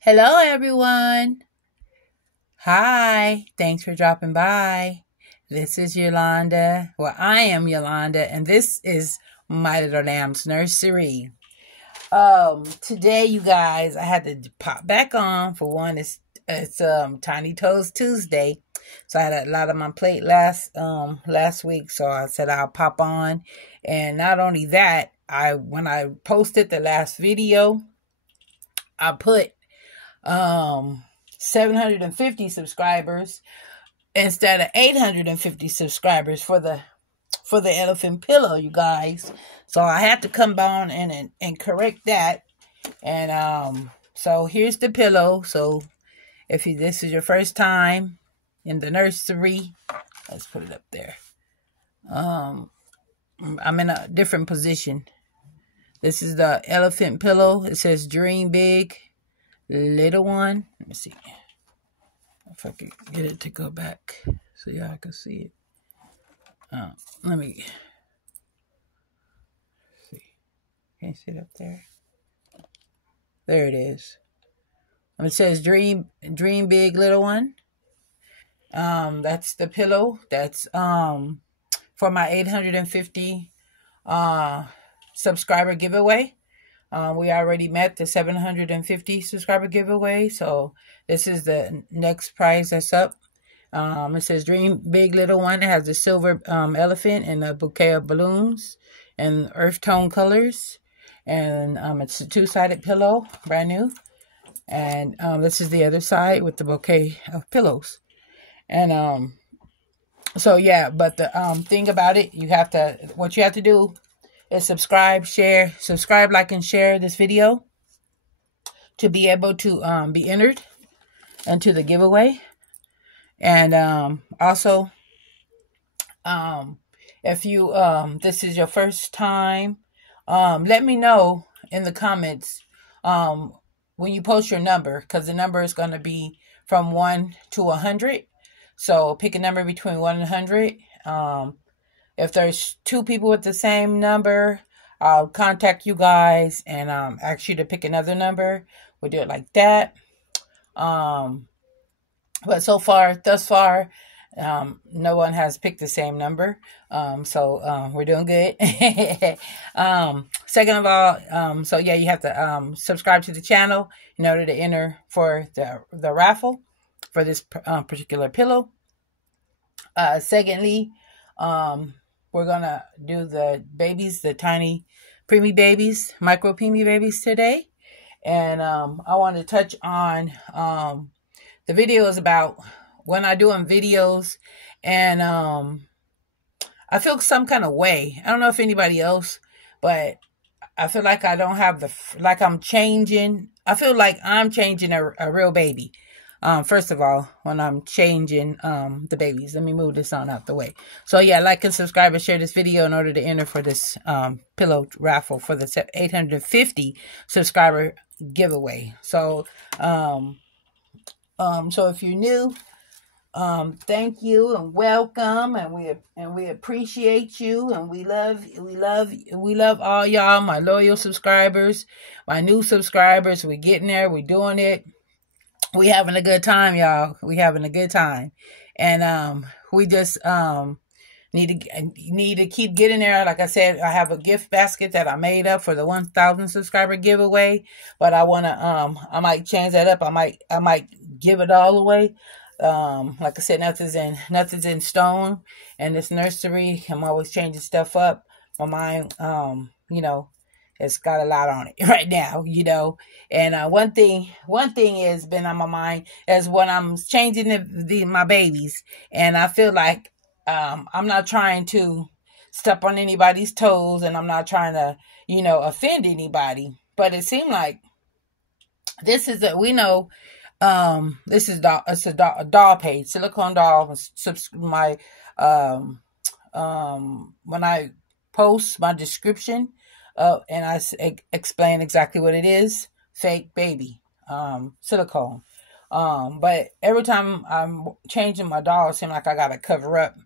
Hello, everyone. Hi. Thanks for dropping by. This is Yolanda. Well, I am Yolanda, and this is My Little Lamb's Nursery. Today, you guys, I had to pop back on for one. It's Tiny Toes Tuesday, so I had a lot on my plate last week. So I said I'll pop on, and not only that, when I posted the last video, I put 750 subscribers instead of 850 subscribers for the elephant pillow, you guys. So I had to come on and correct that. And so here's the pillow. So if this is your first time in the nursery, let's put it up there. I'm in a different position. This is the elephant pillow. It says dream big, little one. Let me see if I could get it to go back so y'all can see it. Let me see. Can you see it up there? There it is. It says dream big, little one. That's the pillow. That's for my 850 subscriber giveaway. We already met the 750 subscriber giveaway, so this is the next prize that's up. It says Dream Big Little One. It has a silver elephant and a bouquet of balloons and earth tone colors. And it's a two-sided pillow, brand new. And this is the other side with the bouquet of pillows. And so yeah, but the thing about it, what you have to do is subscribe, like, and share this video to be able to be entered into the giveaway. And also, if you this is your first time, let me know in the comments when you post your number, because the number is going to be from 1 to 100. So pick a number between 1 and 100. If there's two people with the same number, I'll contact you guys and ask you to pick another number. We'll do it like that. But thus far, no one has picked the same number. So we're doing good. Second of all, so yeah, you have to subscribe to the channel in order to enter for the raffle for this particular pillow. Secondly, we're gonna do the babies, the tiny preemie babies, micro preemie babies today. And I want to touch on the videos about when I'm doing videos, and I feel some kind of way. I don't know if anybody else, but I feel like I don't have like I'm changing. I feel like I'm changing a real baby. First of all, when I'm changing the babies, let me move this on out the way. So yeah, like and subscribe and share this video in order to enter for this pillow raffle for the 850 subscriber giveaway. So so if you're new, thank you and welcome, and we appreciate you, and we love all y'all, my loyal subscribers, my new subscribers. We're getting there. We're doing it. We having a good time, y'all. We having a good time. And we just need to keep getting there. Like I said, I have a gift basket that I made up for the 1,000 subscriber giveaway, but I want to I might change that up. I might give it all away. Like I said, nothing's in stone. And this nursery, I'm always changing stuff up. My mind, it's got a lot on it right now, And one thing has been on my mind is when I'm changing my babies, and I feel like I'm not trying to step on anybody's toes, and I'm not trying to, offend anybody. But it seemed like this is a doll page, silicone doll. My when I post my description, and I explain exactly what it is, fake baby, silicone. But every time I'm changing my doll, it seems like I gotta cover up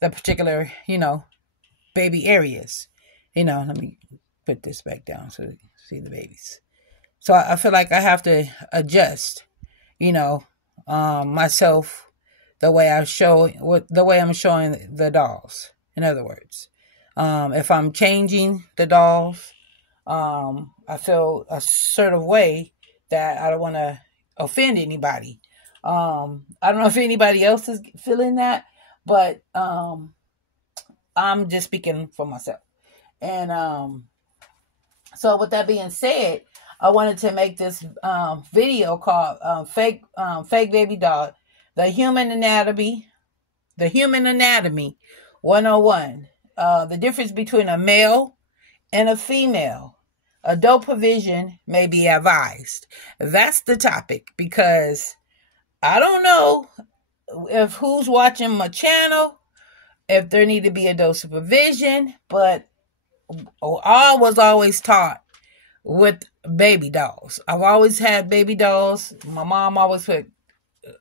the particular, baby areas. Let me put this back down so you can see the babies. So I feel like I have to adjust, you know, myself the way the way I'm showing the dolls. In other words, if I'm changing the dolls, I feel a certain way that I don't want to offend anybody. I don't know if anybody else is feeling that, but I'm just speaking for myself. And so with that being said, I wanted to make this video called fake baby doll, the human anatomy 101. The difference between a male and a female. Adult provision may be advised. That's the topic, because I don't know if who's watching my channel, if there need to be adult supervision, but I was always taught with baby dolls. I've always had baby dolls. My mom always put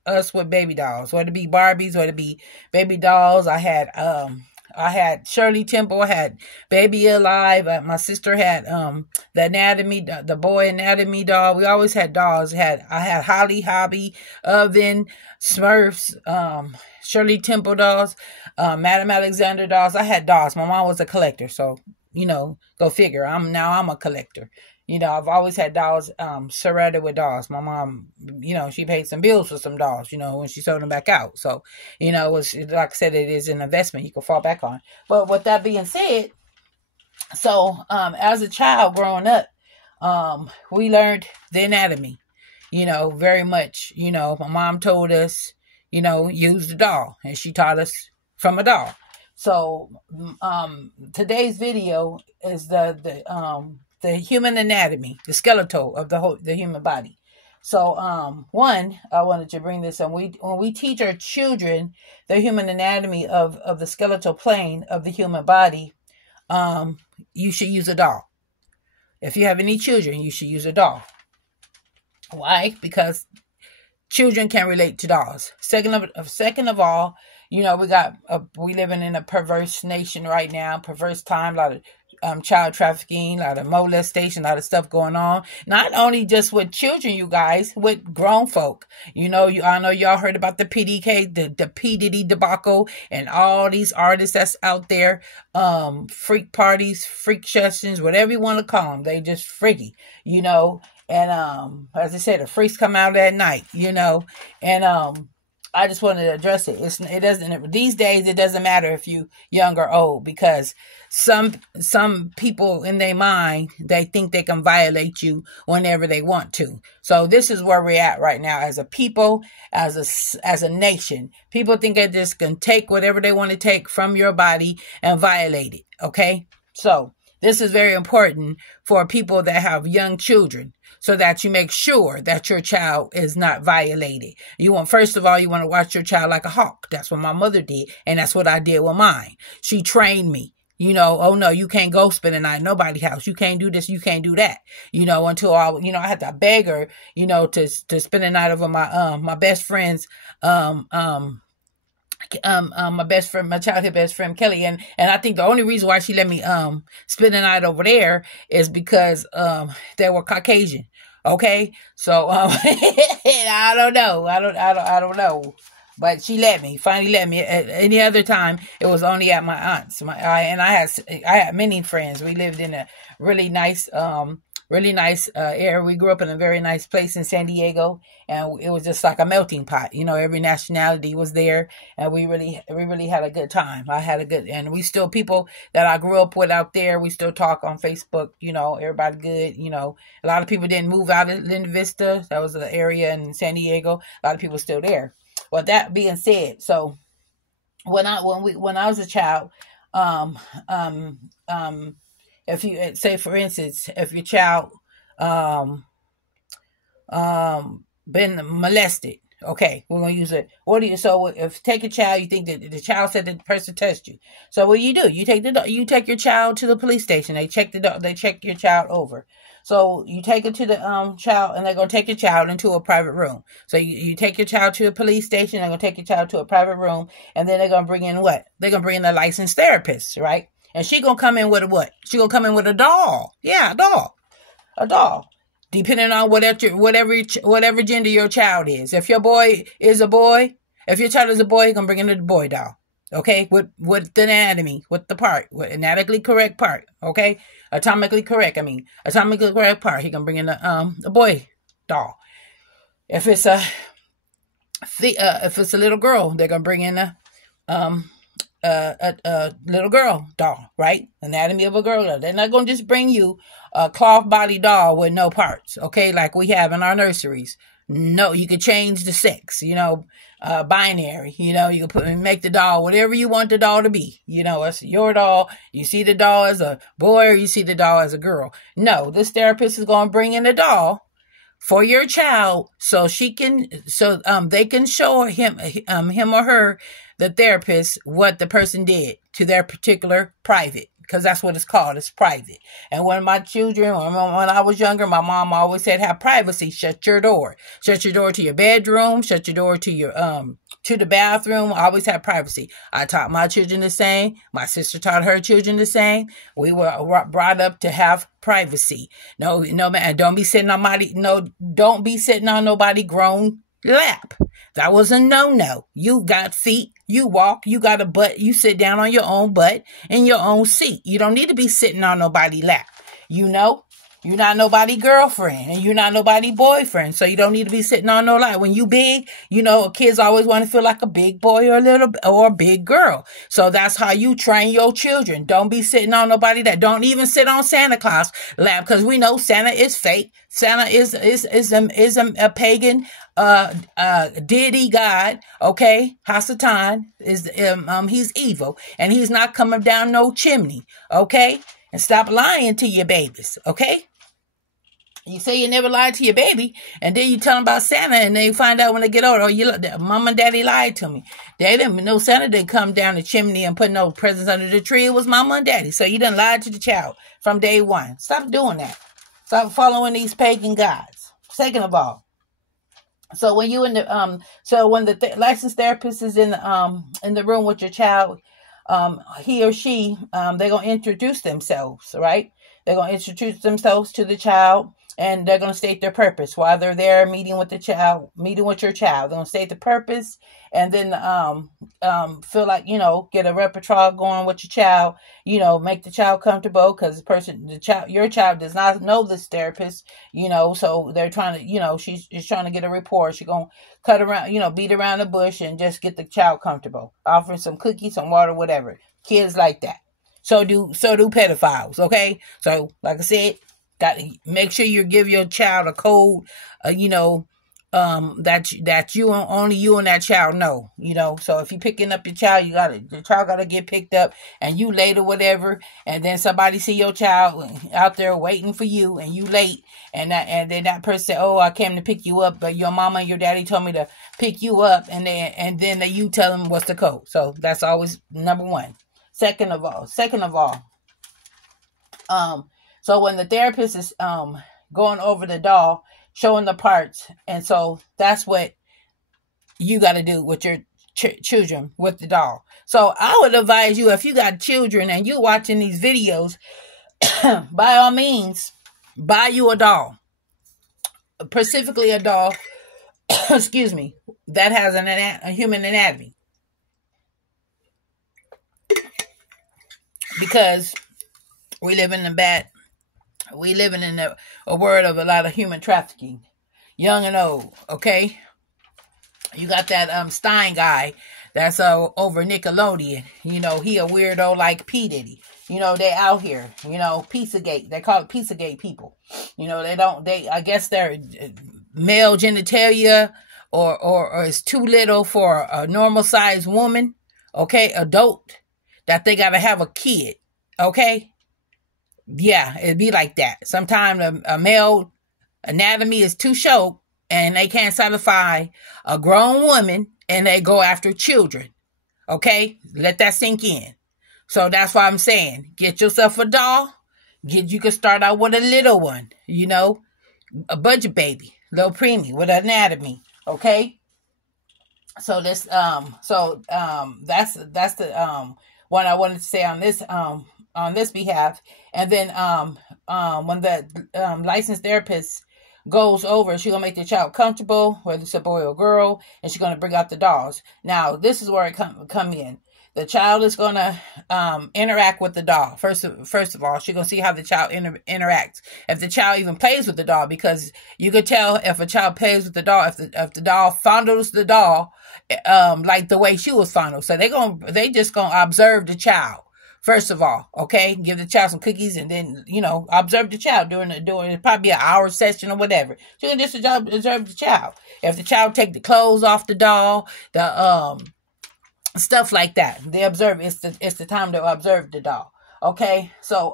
us with baby dolls, whether it be Barbies, whether it be baby dolls. I had Shirley Temple, I had Baby Alive. My sister had the anatomy, the boy anatomy doll. We always had dolls. I had Holly, Hobby, Oven, Smurfs, Shirley Temple dolls, Madam Alexander dolls. I had dolls. My mom was a collector, so go figure. I'm a collector. I've always had dolls surrounded with dolls. My mom, she paid some bills for some dolls, when she sold them back out. So, it was, like I said, it is an investment you can fall back on. But with that being said, so as a child growing up, we learned the anatomy, very much. My mom told us, use the doll, and she taught us from a doll. So today's video is the human anatomy, the skeletal of the human body. So one, I wanted to bring this on. When we teach our children the human anatomy of the skeletal plane of the human body, you should use a doll. If you have any children, you should use a doll. Why? Because children can relate to dolls. Second of all, we living in a perverse nation right now, perverse time, a lot of child trafficking, a lot of molestation, a lot of stuff going on. Not only just with children, you guys, with grown folk. I know y'all heard about the PDK, the P. Diddy debacle, and all these artists that's out there, freak parties, freak sessions, whatever you want to call them. They just freaky, And as I said, the freaks come out at night, and I just wanted to address it. These days it doesn't matter if you young or old, because some people in their mind, they think they can violate you whenever they want to. So this is where we're at right now as a people, as a nation. People think they just can take whatever they want to take from your body and violate it. Okay. So this is very important for people that have young children, so that you make sure that your child is not violated. First of all, you want to watch your child like a hawk. That's what my mother did, and that's what I did with mine. She trained me. Oh no, you can't go spend the night at nobody's house. You can't do this, you can't do that. Until I had to beg her, to spend the night over my best friend's my childhood best friend Kelly, and I think the only reason why she let me spend the night over there is because they were Caucasian. Okay, so I don't know, I don't know, but she finally let me. At any other time, it was only at my aunt's. I had many friends. We lived in a really nice area. We grew up in a very nice place in San Diego, and it was just like a melting pot. Every nationality was there, and we really had a good time. And we still, people that I grew up with out there, we still talk on Facebook. Everybody good. A lot of people didn't move out of Linda Vista. That was the area in San Diego. A lot of people still there. Well, that being said, so when I was a child, if you say, for instance, if your child been molested, okay, we're gonna use it. So if take a child, you think that the child said that the person touched you. So what you do? You take your child to the police station. They check your child over. So you take it to the child, and they're gonna take your child into a private room. So you take your child to a police station. They're gonna take your child to a private room, and then they're gonna bring in what? They're gonna bring in a licensed therapist, right? And she gonna come in with a what? She gonna come in with a doll. Yeah, a doll. depending on whatever gender your child is. If your boy is a boy, if your child is a boy, you're gonna bring in the boy doll. Okay, with the anatomy, with the part, with anatomically correct part. Okay, atomically correct part. He can bring in the boy doll. If it's a little girl, they're gonna bring in a little girl doll, right? Anatomy of a girl. They're not gonna just bring you a cloth body doll with no parts, okay, like we have in our nurseries. No, you could change the sex, binary. You can make the doll whatever you want the doll to be. It's your doll. You see the doll as a boy or you see the doll as a girl. No, this therapist is going to bring in a doll for your child so they can show him or her, the therapist, what the person did to their particular private. Because that's what it's called. It's private. And when my children, when I was younger, my mom always said, have privacy. Shut your door. Shut your door to your bedroom. Shut your door to your to the bathroom. Always have privacy. I taught my children the same. My sister taught her children the same. We were brought up to have privacy. No, man, don't be sitting on nobody grown lap. That was a no-no. You got feet, you walk, you got a butt, you sit down on your own butt in your own seat. You don't need to be sitting on nobody's lap. You're not nobody girlfriend and you're not nobody boyfriend. So you don't need to be sitting on no lap. When you big, kids always want to feel like a big boy or a big girl. So that's how you train your children. Don't be sitting on nobody that don't even sit on Santa Claus lap, because we know Santa is fake. Santa is a pagan deity god, okay? Hasatan is he's evil and he's not coming down no chimney, okay? And stop lying to your babies, okay? You say you never lied to your baby, and then you tell them about Santa, and they find out when they get older, mom and daddy lied to me. They didn't know Santa didn't come down the chimney and put no presents under the tree. It was mama and daddy. So you done lied to the child from day one. Stop doing that. Stop following these pagan gods. Second of all, so when you when the licensed therapist is in the room with your child, he or she, they're going to introduce themselves, right? They're going to introduce themselves to the child, and they're going to state their purpose while they're there meeting with your child. They're going to state the purpose, and then feel like, get a repertoire going with your child, make the child comfortable, because your child does not know this therapist, so they're trying to, she's trying to get a rapport. She's going to cut around, beat around the bush and just get the child comfortable, offering some cookies, some water, whatever. Kids like that. So do pedophiles, okay? So, like I said, got to make sure you give your child a code, that you only you and that child know, So if you're picking up your child, the child got to get picked up, and you late or whatever, and then somebody see your child out there waiting for you, and you late, and then that person say, "Oh, I came to pick you up, but your mama and your daddy told me to pick you up," and then you tell them what's the code. So that's always number one. Second of all, so when the therapist is going over the doll, showing the parts, and so that's what you got to do with your children with the doll. So I would advise you, if you got children and you watching these videos, by all means, buy you a doll, specifically a doll, excuse me, that has a human anatomy. Because we live in a world of a lot of human trafficking, young and old, okay? You got that Stein guy that's over Nickelodeon. He a weirdo like P. Diddy. They out here, Pizzagate. They call it Pizzagate people. I guess their male genitalia or is too little for a normal sized woman, okay, adult, that they gotta have a kid, okay? Yeah, it'd be like that. Sometimes a male anatomy is too short and they can't satisfy a grown woman and they go after children, okay? Let that sink in. So that's why I'm saying, get yourself a doll. You can start out with a little one, a budget baby, little preemie with anatomy, okay? So that's the what I wanted to say on this behalf. And then when the licensed therapist goes over, she's gonna make the child comfortable, whether it's a boy or girl, and she's gonna bring out the dolls. Now, this is where it come in. The child is gonna interact with the doll. First of all, she's gonna see how the child interacts. If the child even plays with the doll, because you could tell if a child plays with the doll, if the doll fondles the doll, like the way she was fondled. So they just gonna observe the child. First of all, okay, give the child some cookies, and then observe the child during probably an hour session or whatever. So you can just observe the child. If the child take the clothes off the doll, the stuff like that, they observe. It's the time to observe the doll. Okay, so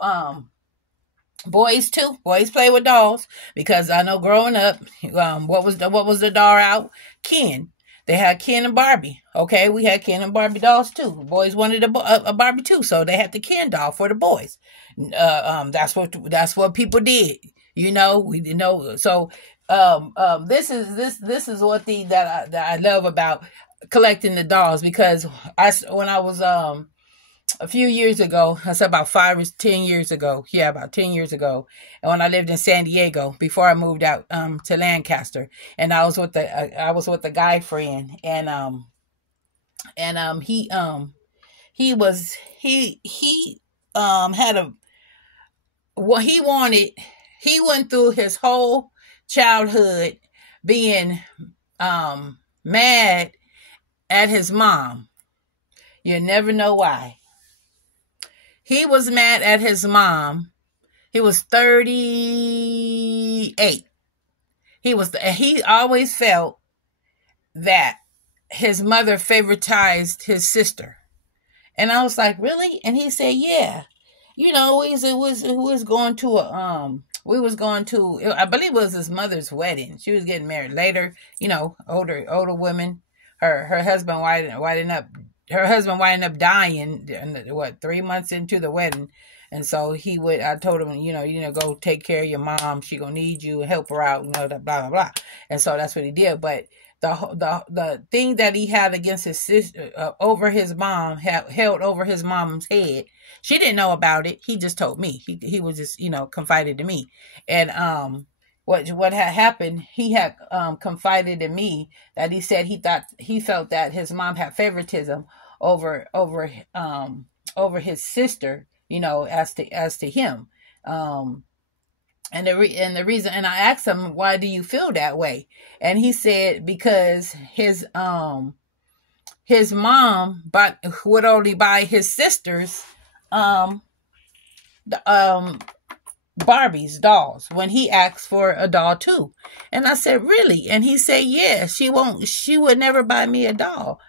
boys too. Boys play with dolls, because I know growing up, what was the doll out? Ken. They had Ken and Barbie. Okay, we had Ken and Barbie dolls too. Boys wanted a Barbie too, so they had the Ken doll for the boys. That's what people did. So this is one thing that I love about collecting the dolls, because when I was a few years ago, that's about 5 or 10 years ago. Yeah, about 10 years ago. And when I lived in San Diego, before I moved out to Lancaster, and I was with a guy friend, and he had what he wanted. He went through his whole childhood being mad at his mom. You never know why. He was mad at his mom. He was 38. He always felt that his mother favoritized his sister. And I was like, really? And he said, yeah. We was going to I believe it was his mother's wedding. She was getting married later, older women. Her husband winding up dying, 3 months into the wedding. And so I told him, go take care of your mom. She gonna need you, help her out, blah, blah, blah. And so that's what he did. But the thing that he had against his sister, over his mom, held over his mom's head. She didn't know about it. He just told me. He was just, confided to me. And, what had happened, he had confided in me that he said he felt that his mom had favoritism over his sister, as to him. And the reason, and I asked him, why do you feel that way? And he said, because his mom would only buy his sisters Barbie's dolls when he asked for a doll too. And I said, really? And he said, yeah, she would never buy me a doll.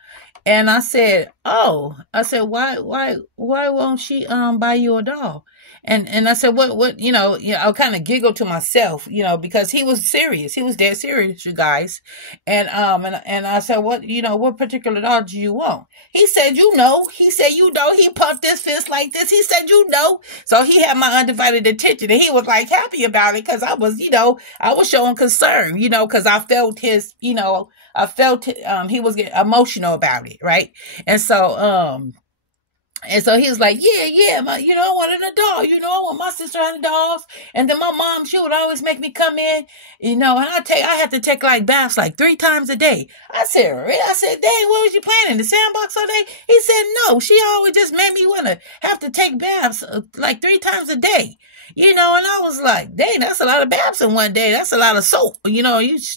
And I said, why won't she buy you a doll? And I said, what, I kind of giggled to myself, because he was serious. He was dead serious, you guys. And I said, what particular doll do you want? He said, he puffed his fist like this. He said, so he had my undivided attention, and he was like happy about it, because I was showing concern, because I felt he was getting emotional about it. Right. And so he was like, yeah, I wanted a doll. I want my sister had dolls. And then my mom, she would always make me come in, and I had to take like baths like 3 times a day. I said, really? I said, dang, what was you playing in the sandbox all day? He said, no, she always just made me want to have to take baths like 3 times a day. And I was like, dang, that's a lot of baths in one day. That's a lot of soap. You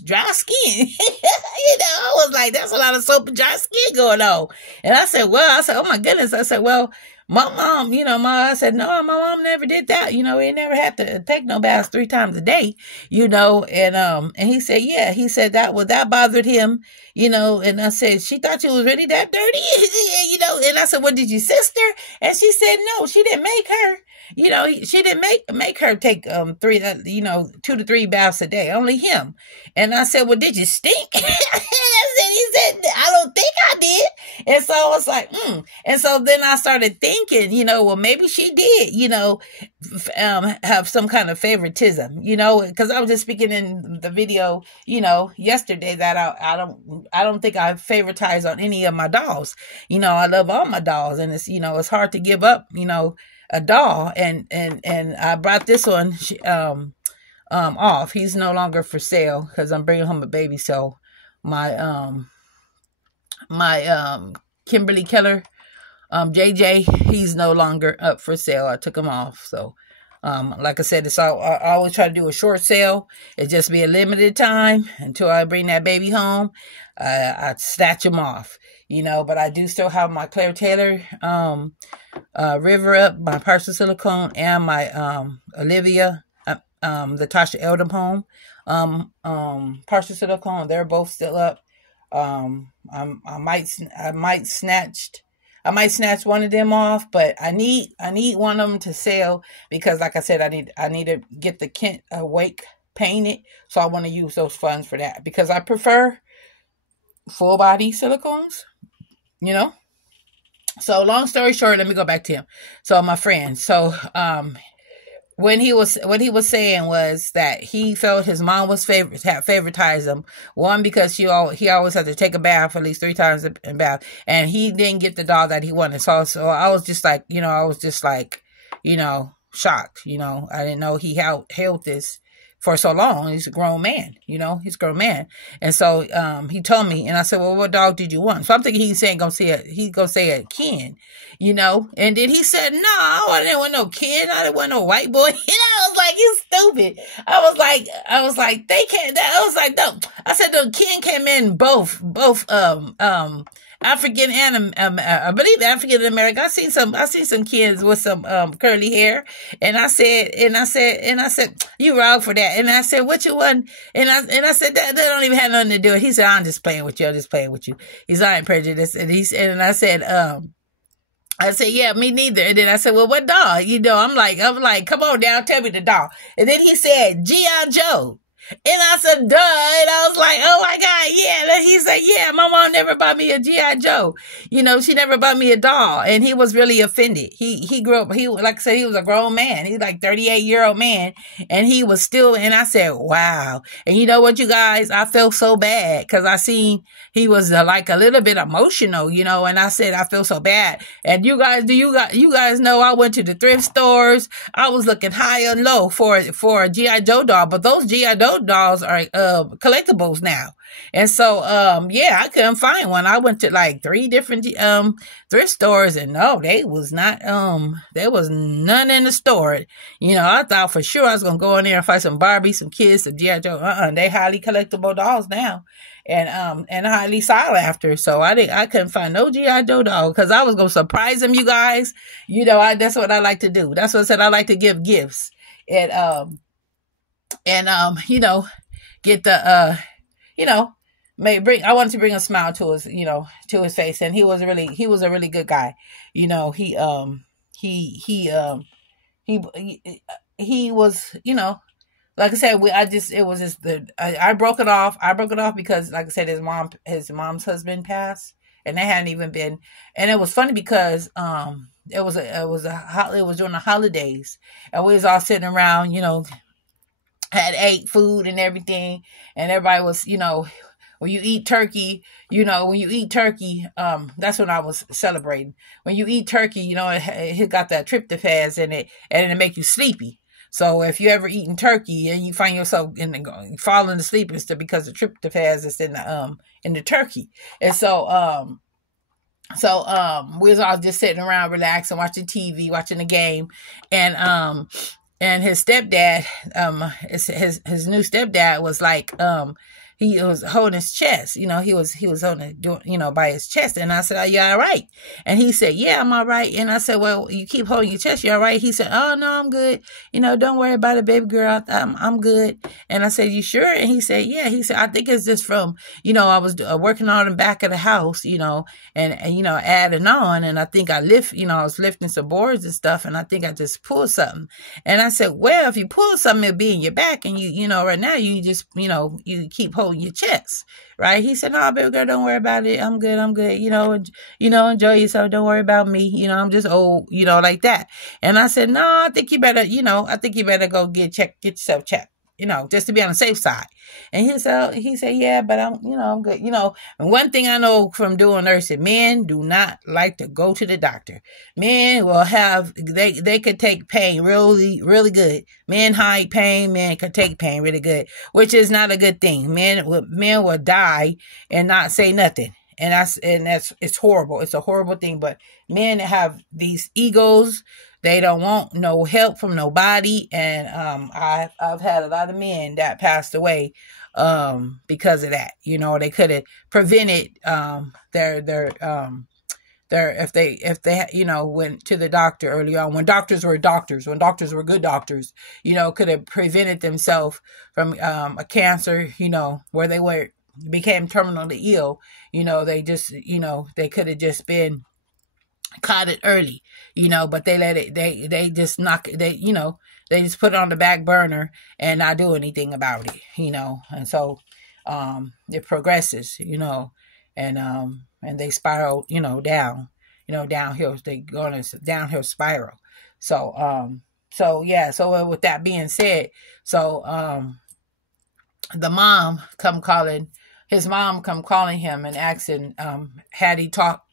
dry skin. I was like, that's a lot of soap and dry skin going on. And I said, oh my goodness. I said, well, my mom, I said, no, my mom never did that. We never had to take no baths 3 times a day, and he said, yeah, he said that bothered him, and I said, she thought you was really that dirty, and I said, well, did your sister? And she said, no, she didn't make her. She didn't make her take 2 to 3 baths a day, only him. And I said, well, did you stink? He said, I don't think I did. And so I was like, And so then I started thinking, well, maybe she did, have some kind of favoritism, because I was just speaking in the video, yesterday, that I don't think I favoritize on any of my dolls. I love all my dolls, and it's, it's hard to give up, a doll. And I brought this one off. He's no longer for sale because I'm bringing home a baby. So my Kimberly Keller, JJ, he's no longer up for sale. I took him off. So like I said, I always try to do a short sale. It just be a limited time until I bring that baby home. I snatch him off, but I do still have my Claire Taylor River Up, my partial silicone, and my Olivia the Tasha Eldom home partial silicone. They're both still up. I might snatch one of them off, but I need one of them to sell because, like I said, I need to get the Kent Awake painted. So I want to use those funds for that because I prefer full body silicones, So long story short, let me go back to him. So my friend, what he was saying was that he felt his mom was favoritized him. One, because he always had to take a bath at least 3 times in bath, and he didn't get the dog that he wanted. So I was just like, shocked. I didn't know he held this for so long. He's a grown man, he's a grown man. And so he told me, and I said, well, what dog did you want? So I'm thinking he's gonna say a Ken, and then he said, no, I didn't want no Ken. I didn't want no white boy. I was like, you stupid. I was like, they can't. I was like, no. I said the Ken came in both African and I believe African American. I seen some kids with some curly hair, and I said, you wrong for that. And I said, what you want? And I said that don't even have nothing to do with it. He said, I'm just playing with you. I'm just playing with you. He's not prejudiced. And I said, yeah, me neither. And then I said, well, what dog? I'm like, come on now, tell me the dog. And then he said, G.I. Joe. And I said, duh. And I was like, oh my God, yeah. And he said, yeah, my mom never bought me a G.I. Joe. She never bought me a doll. And he was really offended. He grew up, like I said, he was a grown man. He's like 38-year-old man. And he was still, and I said, wow. And you know what, you guys, I felt so bad because I seen he was like a little bit emotional, and I said, I feel so bad. And you guys know I went to the thrift stores. I was looking high and low for a G.I. Joe doll, but those G.I. Joe dolls are collectibles now. And so I couldn't find one. I went to like 3 different thrift stores, and no, they was not there was none in the store. I thought for sure I was gonna go in there and find some Barbie, some kids, some G.I. Joe. They highly collectible dolls now, and highly sought after. So I couldn't find no G.I. Joe doll because I was gonna surprise them, you guys. That's what I like to do. That's what I said. I like to give gifts. And get the, I wanted to bring a smile to his face. And he was a really good guy. He was, like I said, I broke it off. I broke it off because, like I said, his mom's husband passed, and they hadn't even been, and it was funny because, it was during the holidays, and we was all sitting around, had ate food and everything, and everybody was, when you eat turkey, that's when I was celebrating. When you eat turkey, it got that tryptophans in it, and it make you sleepy. So if you ever eaten turkey and you find yourself falling asleep, it's because the tryptophans is in the turkey. And so we was all just sitting around relaxing, watching TV, watching the game, and his stepdad, his new stepdad was like, he was holding his chest, he was holding it, by his chest. And I said, are you all right? And he said, yeah, I'm all right. And I said, well, you keep holding your chest, you all right? He said, oh, no, I'm good. Don't worry about it, baby girl. I'm good. And I said, you sure? And he said, yeah. He said, I think it's just from, I was working on the back of the house, and adding on. And I think I was lifting some boards and stuff. And I think I just pulled something. And I said, well, if you pull something, it'll be in your back. And right now you just, you keep holding your chest, right? He said, no, baby girl, don't worry about it. I'm good. Enjoy yourself. Don't worry about me. I'm just old, like that. And I said, no, I think you better go get yourself checked. just to be on the safe side. And he said, yeah, but I'm good. And one thing I know from doing nursing, men do not like to go to the doctor. Men will they could take pain really, really good. Men hide pain, men could take pain really good, which is not a good thing. Men will die and not say nothing. And it's horrible. It's a horrible thing. But men have these egos. They don't want no help from nobody. And I've had a lot of men that passed away because of that. They could have prevented their if they went to the doctor early on, when doctors were good doctors, could have prevented themselves from a cancer, where they became terminally ill. They just they could have just been caught it early, but they let it, they just they just put it on the back burner and not do anything about it, and so it progresses, and they spiral, down, downhill. They go in a downhill spiral. So with that being said, his mom come calling him and asking, had he talked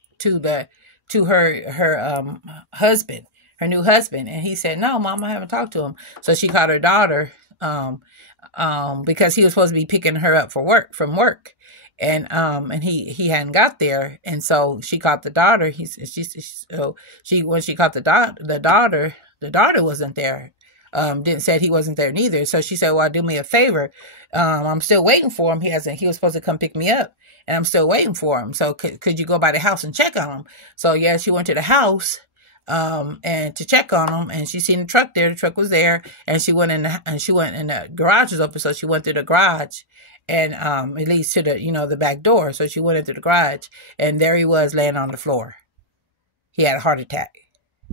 to her husband, her new husband. And he said, no, Mom, I haven't talked to him. So she called her daughter, because he was supposed to be picking her up from work. And he hadn't got there. And so she called the daughter. When she called the daughter wasn't there. Didn't said he wasn't there neither. So she said, well, do me a favor. I'm still waiting for him. He was supposed to come pick me up, and I'm still waiting for him. So could you go by the house and check on him? So yeah, she went to the house, and to check on him, and she seen the truck there. The truck was there, and she went in the garage was open. So she went through the garage, and, it leads to the back door. So she went into the garage, and there he was laying on the floor. He had a heart attack.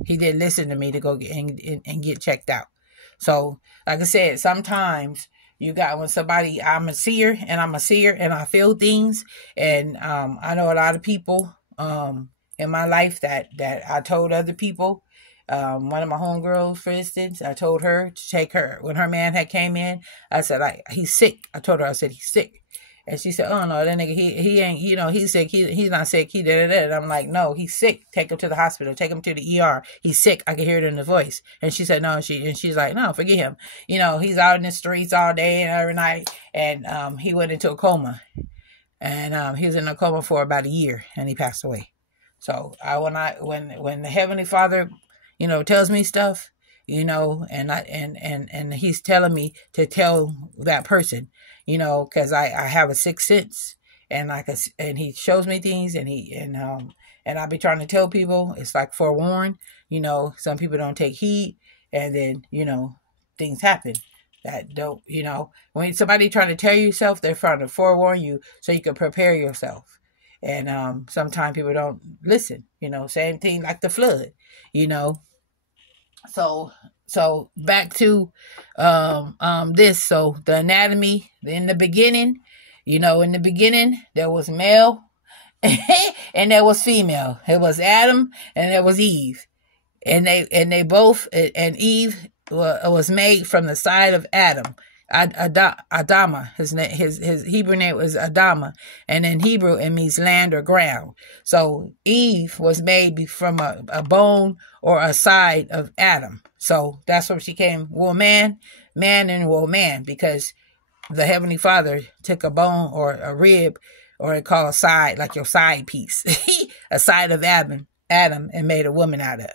He didn't listen to me to go and get checked out. So, like I said, sometimes when somebody, I'm a seer and I feel things. And I know a lot of people in my life that I told other people. One of my homegirls, for instance, I told her to take her, when her man had came in, I said, he's sick. I told her, I said, he's sick. And she said, oh, no, that nigga, he ain't, he's sick. He's not sick. He did it. And I'm like, no, he's sick. Take him to the hospital. Take him to the ER. He's sick. I can hear it in his voice. And she said, no, she's like, no, forget him. He's out in the streets all day and every night. And he went into a coma. And he was in a coma for about a year, and he passed away. So when the Heavenly Father, tells me stuff, and he's telling me to tell that person, because I have a sixth sense, and and he shows me things, and I be trying to tell people, it's like forewarned, some people don't take heed, and then, things happen that don't, when somebody trying to tell you stuff, they're trying to forewarn you so you can prepare yourself. And sometimes people don't listen, same thing like the flood, So back to this. So the anatomy in the beginning, there was male and there was female. It was Adam and there was Eve. And they both, and Eve was made from the side of Adam. Adama, his Hebrew name was Adama, and in Hebrew it means land or ground. So Eve was made from a bone or a side of Adam. So that's where she came, man and woman, because the Heavenly Father took a bone or a rib, or they call a side, like your side piece, a side of Adam, and made a woman out of.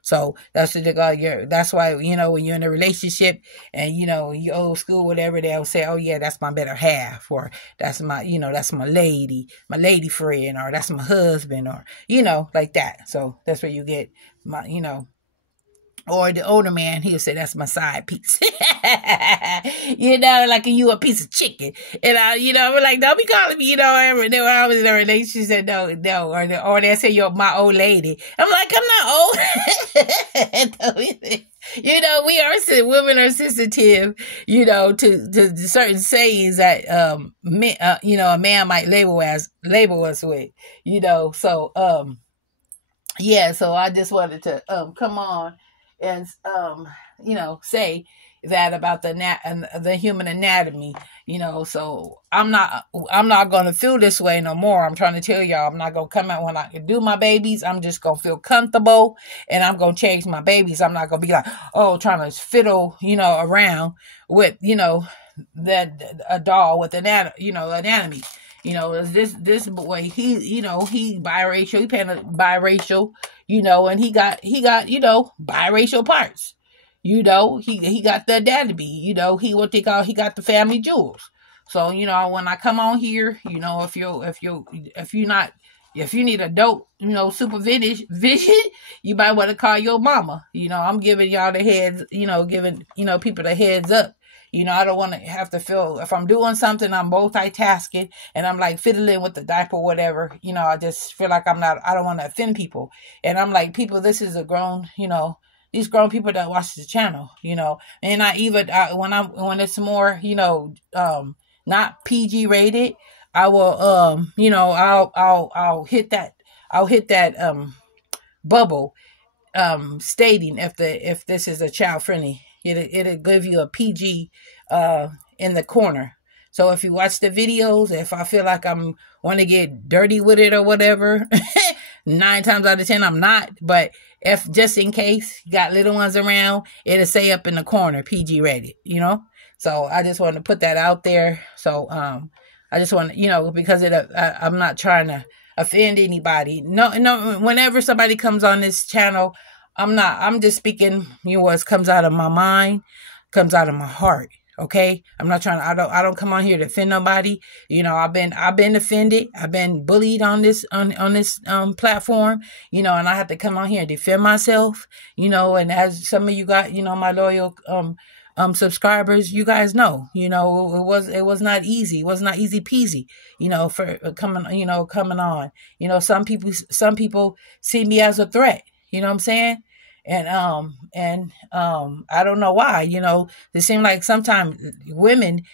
So that's what they call that's why, when you're in a relationship and, you old school, whatever, they'll say, oh yeah, that's my better half, or that's my, that's my lady friend, or that's my husband, or, like that. So that's where you get my, or the older man, he'll say, that's my side piece. Like you a piece of chicken. And I'm like, don't be calling me, when I was in a relationship, no, or they'll say, you're my old lady. I'm like, I'm not old. Women are sensitive, to certain sayings that, men, a man might label us with, so, yeah, so I just wanted to, come on and, say that about the human anatomy, you know. So I'm not gonna feel this way no more. I'm trying to tell y'all, I'm not gonna come out when I do my babies. I'm just gonna feel comfortable, and I'm gonna change my babies. I'm not gonna be like, oh, trying to fiddle, you know, around with, you know, that a doll with anatomy. You know, this boy, he biracial, he biracial, you know, and he got, you know, biracial parts. You know, he got the anatomy, you know, he got the family jewels. So, you know, when I come on here, you know, if you need adult, you know, supervision, you might want to call your mama. You know, I'm giving y'all the heads, you know, giving, you know, people the heads up. You know, I don't want to have to feel, if I'm doing something, I'm multitasking and I'm like fiddling with the diaper or whatever, you know, I just feel like I don't want to offend people. And I'm like, people, this is a grown, you know, these grown people that watch the channel, you know, and when it's more, you know, not PG rated, I will, you know, I'll hit that bubble, stating if this is a child friendly. It'll give you a PG in the corner. So if you watch the videos, if I feel like I'm want to get dirty with it or whatever, 9 times out of 10 I'm not. But if just in case you got little ones around, it'll say up in the corner PG rated. You know. So I just want to put that out there. So I just want to, you know, because I'm not trying to offend anybody. No. Whenever somebody comes on this channel, I'm just speaking, you know, what comes out of my mind, comes out of my heart. Okay. I'm not trying to, I don't come on here to offend nobody. You know, I've been offended. I've been bullied on this platform, you know, and I have to come on here and defend myself, you know, and as some of you got, you know, my loyal, subscribers, you guys know, you know, it was not easy. It was not easy peasy, you know, for coming on, you know, some people see me as a threat, you know what I'm saying? And I don't know why, you know, it seems like sometimes women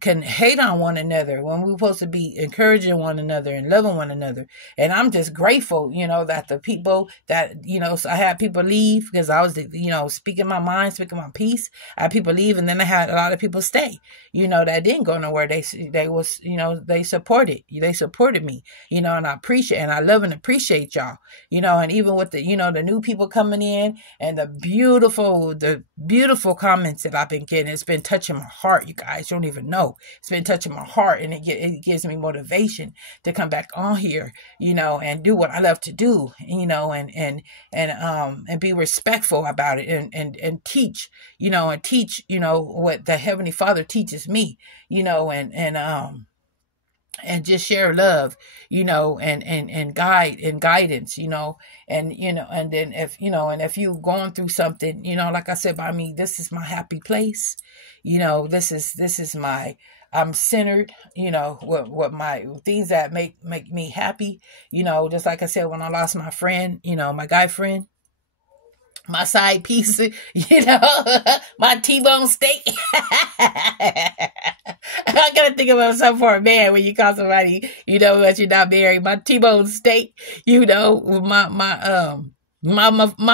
can hate on one another when we're supposed to be encouraging one another and loving one another. And I'm just grateful, you know, that the people that, you know, so I had people leave because I was, you know, speaking my mind, speaking my piece. I had people leave, and then I had a lot of people stay, you know, that didn't go nowhere. They was, you know, they supported me, you know, and I appreciate, and I love and appreciate y'all, you know, and even with the, you know, the new people coming in and the beautiful comments that I've been getting, it's been touching my heart, you guys. You don't even know. It's been touching my heart, and it gives me motivation to come back on here, you know, and do what I love to do, you know, and be respectful about it, and teach, you know, what the Heavenly Father teaches me, you know, and just share love, you know, and guidance, you know, and then if you going through something, you know, like I said, by me, this is my happy place, you know, this is my, I'm centered, you know, what my things that make me happy, you know, just like I said, when I lost my friend, you know, my guy friend, my side piece, you know, my T-bone steak. I gotta think of myself for a man when you call somebody, you know, that you're not married. My T-bone steak, you know, my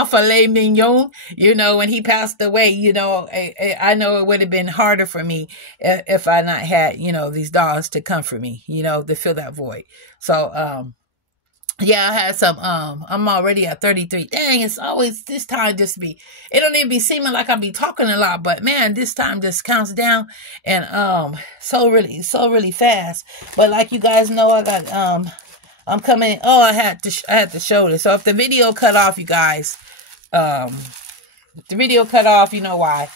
filet mignon, you know, when he passed away, you know, I know it would have been harder for me if I not had, you know, these dogs to comfort me, you know, to fill that void. So, yeah, I had some, I'm already at 33. Dang, it's always this time just it don't even be seeming like I be talking a lot, but man, this time just counts down and, so really fast. But like you guys know, I got, I'm coming, I had to show this. So if the video cut off, you guys, if the video cut off, you know why,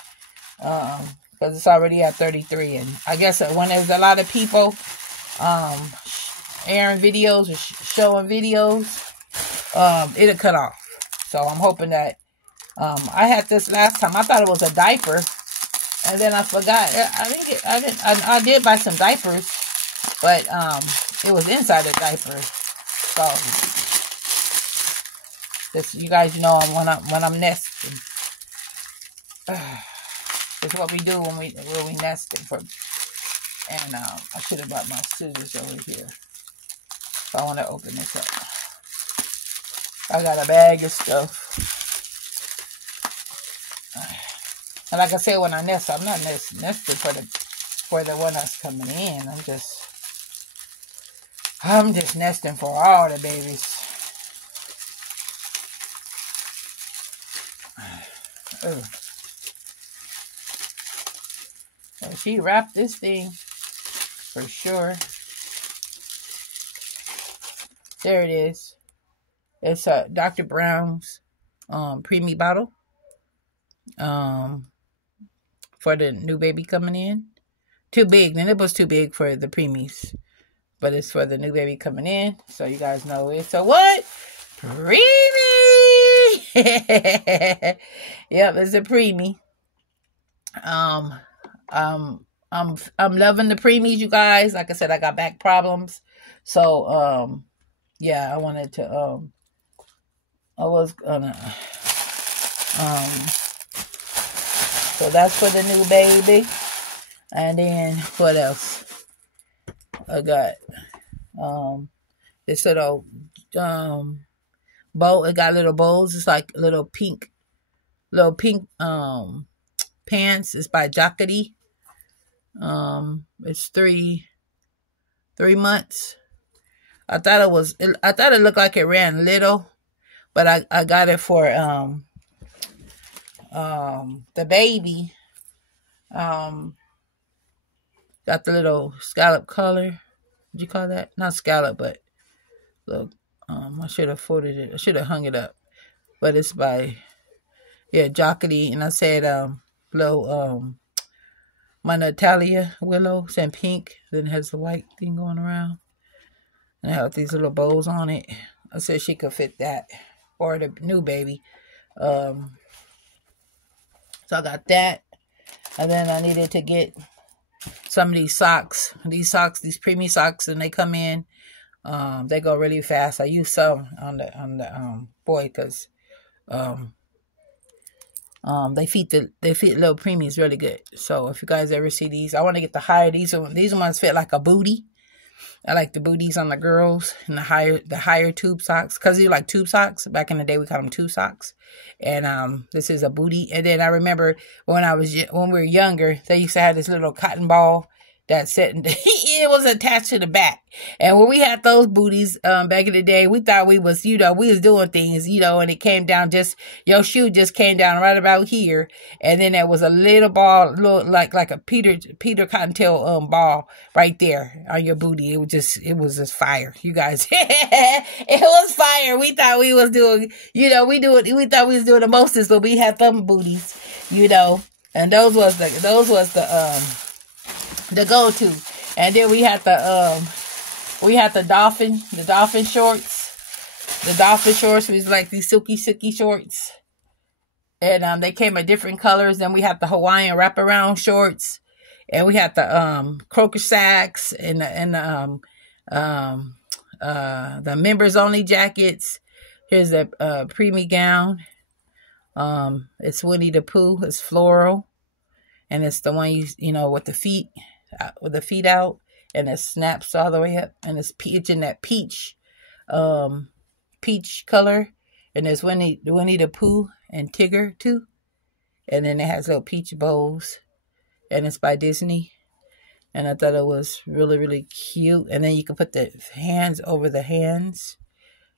because it's already at 33. And I guess when there's a lot of people, airing videos or showing videos, it'll cut off. So I'm hoping that, I had this last time. I thought it was a diaper, and then I forgot. I did buy some diapers, but it was inside the diaper. So this, you guys know, when I'm nesting. It's what we do when we nesting for. And I should have brought my scissors over here. So I want to open this up. I got a bag of stuff. And like I said, when I nest, I'm not nesting for the one that's coming in. I'm just nesting for all the babies. Oh. So she wrapped this thing for sure. There it is. It's Dr. Brown's preemie bottle. For the new baby coming in. Too big. The nipple's too big for the preemies. But it's for the new baby coming in. So you guys know it's a what? Preemie! Yep, it's a preemie. I'm loving the preemies, you guys. Like I said, I got back problems. So, yeah, I wanted to, I was gonna, so that's for the new baby. And then, what else? I got, this little, bowl. It got little bowls. It's like little pink, pants. It's by Jockety. It's 3 months. I thought it looked like it ran little, but I got it for, the baby. Got the little scallop color. What'd you call that? Not scallop, but look, I should have folded it. I should have hung it up. But it's by, yeah, Jockety. And I said, little, my Natalia Willow. It's in pink. Then it has the white thing going around. And I have these little bows on it. I said she could fit that. Or the new baby. So I got that. And then I needed to get some of these socks. These preemie socks, and they come in. They go really fast. I use some on the boy because they feed little preemies really good. So if you guys ever see these, I want to get the higher. These ones fit like a booty. I like the booties on the girls and the higher tube socks, because you like tube socks. Back in the day, we called them tube socks. And this is a booty. And then I remember when we were younger, they used to have this little cotton ball that it was attached to the back. And when we had those booties back in the day, we thought we was doing things, and it came down your shoe just came down right about here. And then there was a little ball, like a Peter Cottontail ball right there on your booty. It was just fire, you guys. It was fire. We thought we was doing, we thought we was doing the mostest, but we had thumb booties, and those was the go-to. And then we had the dolphin shorts. The dolphin shorts was like these silky shorts. And they came in different colors. Then we had the Hawaiian wraparound shorts. And we had the croaker sacks and the members only jackets. Here's the preemie gown. It's Winnie the Pooh. It's floral. And it's the one with the feet out, and it snaps all the way up, and it's in that peach color, and there's Winnie the Pooh and Tigger too, and then it has little peach bows, and it's by Disney, and I thought it was really, really cute. And then you can put the hands over the hands,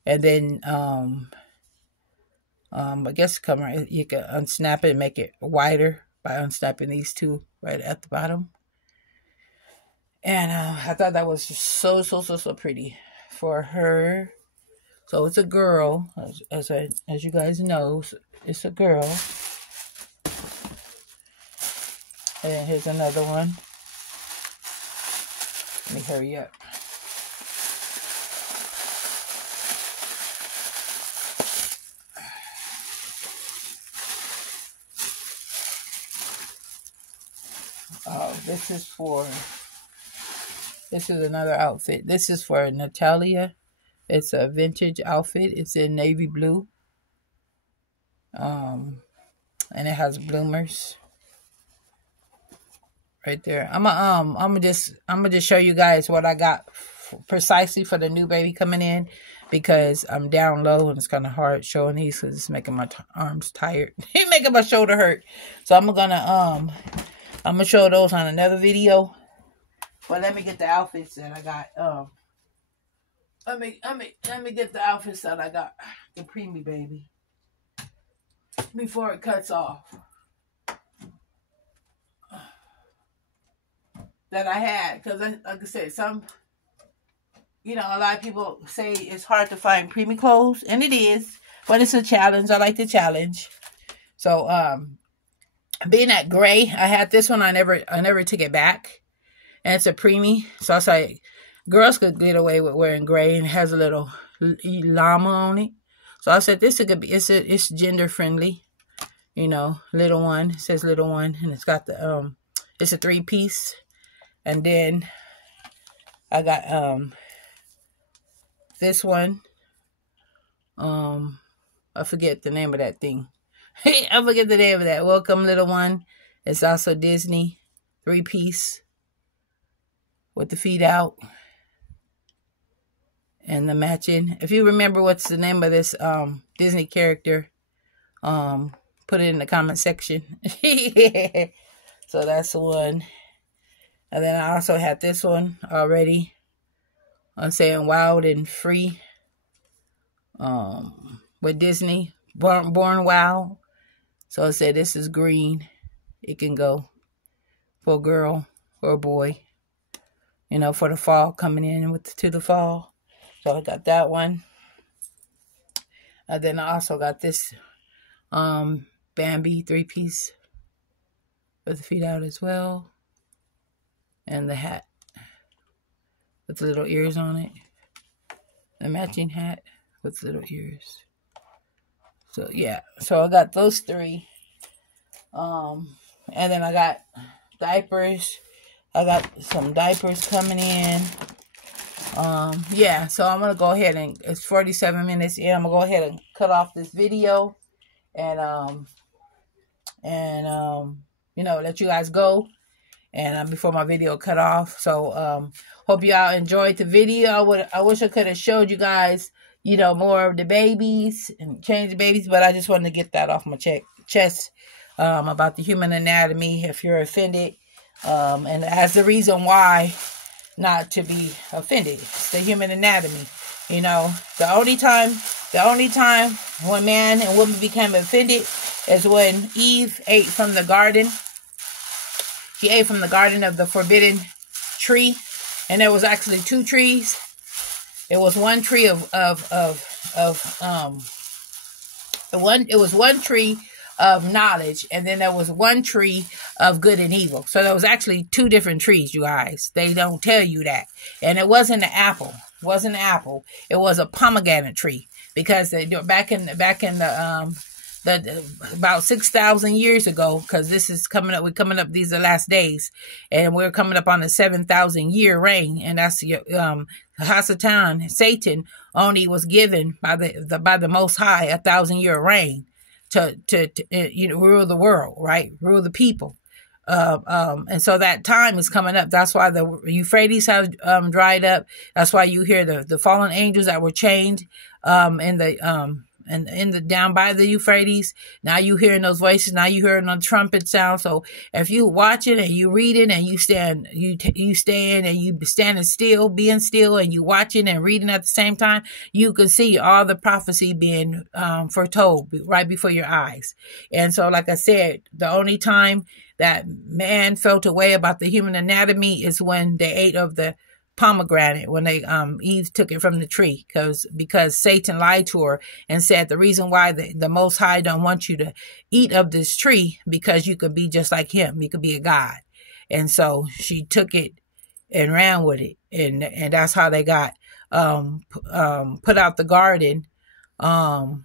and then I guess you can unsnap it and make it wider by unsnapping these two right at the bottom. And I thought that was just so pretty for her. So it's a girl, as you guys know, it's a girl. And then here's another one. Let me hurry up. This is another outfit. This is for Natalia. It's a vintage outfit. It's in navy blue. And it has bloomers right there. I'm gonna just show you guys what I got precisely for the new baby coming in. because I'm down low and it's kind of hard showing these because it's making my arms tired. It's making my shoulder hurt. So I'm gonna show those on another video. But let me get the outfits that I got. Let me get the outfits that I got. The preemie baby. Before it cuts off. That I had, because like I said, a lot of people say it's hard to find preemie clothes, and it is, but it's a challenge. I like the challenge. So, being at gray, I had this one. I never took it back, and it's a preemie. So I was like, girls could get away with wearing gray, and it has a little llama on it. So I said, this could be. It's gender friendly, little one. It says little one, and it's got the it's a 3-piece. And then I got this one. I forget the name of that thing. I forget the name of that. Welcome, little one. It's also Disney 3-piece with the feet out and the matching. If you remember what's the name of this Disney character, put it in the comment section. So that's the one. And then I also had this one already. I'm saying Wild and Free. With Disney. Born Wild. So I said this is green. It can go for a girl or a boy. For the fall, coming in to the fall. So I got that one. And then I also got this Bambi 3-piece. With the feet out as well. And the hat with the little ears on it. The matching hat with little ears. So yeah, so I got those 3. And then I got diapers. I got some diapers coming in. Yeah, so I'm gonna go ahead and it's 47 minutes in. I'm gonna go ahead and cut off this video and let you guys go. And before my video cut off. So hope y'all enjoyed the video. I wish I could have showed you guys, more of the babies and change the babies, but I just wanted to get that off my chest about the human anatomy. If you're offended, and as the reason why not to be offended, it's the human anatomy. The only time when man and woman became offended is when Eve ate from the garden. She ate from the garden of the forbidden tree. And there was actually 2 trees. It was one tree one tree of knowledge. And then there was one tree of good and evil. So there was actually 2 different trees, you guys. They don't tell you that. And it wasn't an apple. It wasn't an apple. It was a pomegranate tree. Because back in the about 6,000 years ago, because this is coming up, these are the last days, and we're coming up on the 7,000 year reign, and that's Hasatan, Satan, only was given by the Most High 1,000-year reign to rule the world, right? Rule the people. And so that time is coming up. That's why the Euphrates have dried up. That's why you hear the fallen angels that were chained in the down by the Euphrates. Now you hearing those voices. Now you hearing the trumpet sound. So if you watch it and you read it and you stand and you standing still, being still, and you watching and reading at the same time, you can see all the prophecy being foretold right before your eyes. And so, like I said, the only time that man felt a way about the human anatomy is when they ate of the pomegranate, when Eve took it from the tree, because Satan lied to her and said the reason why the Most High don't want you to eat of this tree because you could be just like him, you could be a god. And so she took it and ran with it, and that's how they got put out the garden. After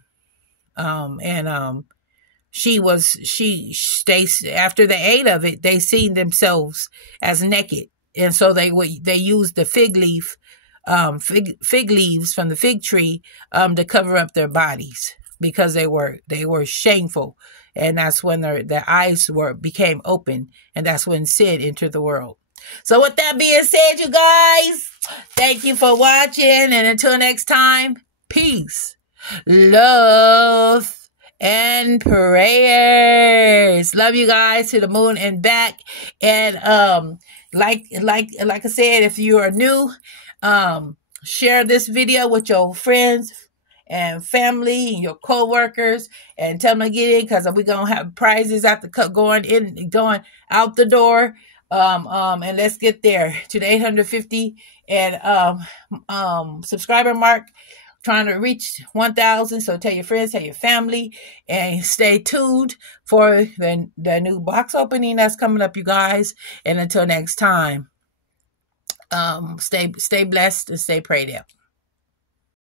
they ate of it, they seen themselves as naked. And so they used the fig leaves from the fig tree to cover up their bodies because they were shameful, and that's when their eyes became open, and that's when sin entered the world. So with that being said, you guys, thank you for watching, and until next time, peace, love, and prayers. Love you guys to the moon and back. And like I said, if you are new, share this video with your friends and family and your co-workers, and tell them to get in, because we're gonna have prizes out the going out the door. And let's get there to the 850 and subscriber mark, trying to reach 1,000. So tell your friends, tell your family, and stay tuned for the new box opening that's coming up, you guys. And until next time, stay blessed and stay prayed up.